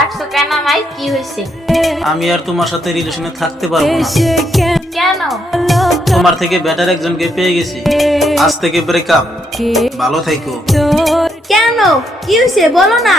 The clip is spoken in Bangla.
ডাকছো কেন আমায়? কি হয়েছে? আমি আর তোমার সাথে রিলেশনে থাকতে পারব না। কেন? তোমার থেকে বেটার একজনকে পেয়ে গেছি। আজ থেকে ব্রেকআপ ভালো থাইকো কেন? কি হয়েছে? বলো না।